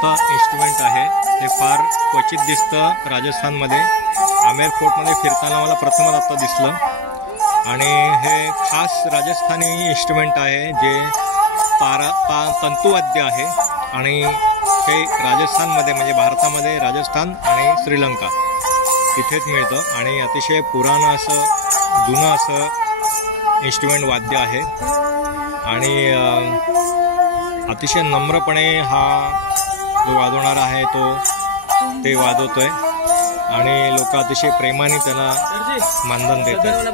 मोठं इन्स्ट्रुमेंट आहे। हे फार क्वचित दिसतं राजस्थानमध्ये। आमेर फोर्टमध्ये फिरताना मला प्रथमच आता दिसलं आणि हे खास राजस्थानी इन्स्ट्रुमेंट आहे जे तंतुवाद्य आहे आणि हे राजस्थानमध्ये म्हणजे भारतामध्ये राजस्थान आणि श्रीलंका इथेच मिळतं आणि अतिशय पुराणं असं जुनं असं इन्स्ट्रुमेंट वाद्य आहे आणि अतिशय नम्रपणे हा जो वाजवणारा आहे तो ते वाजवतोय आणि लोक अतिशय प्रेमाने त्याला मानधन देतात।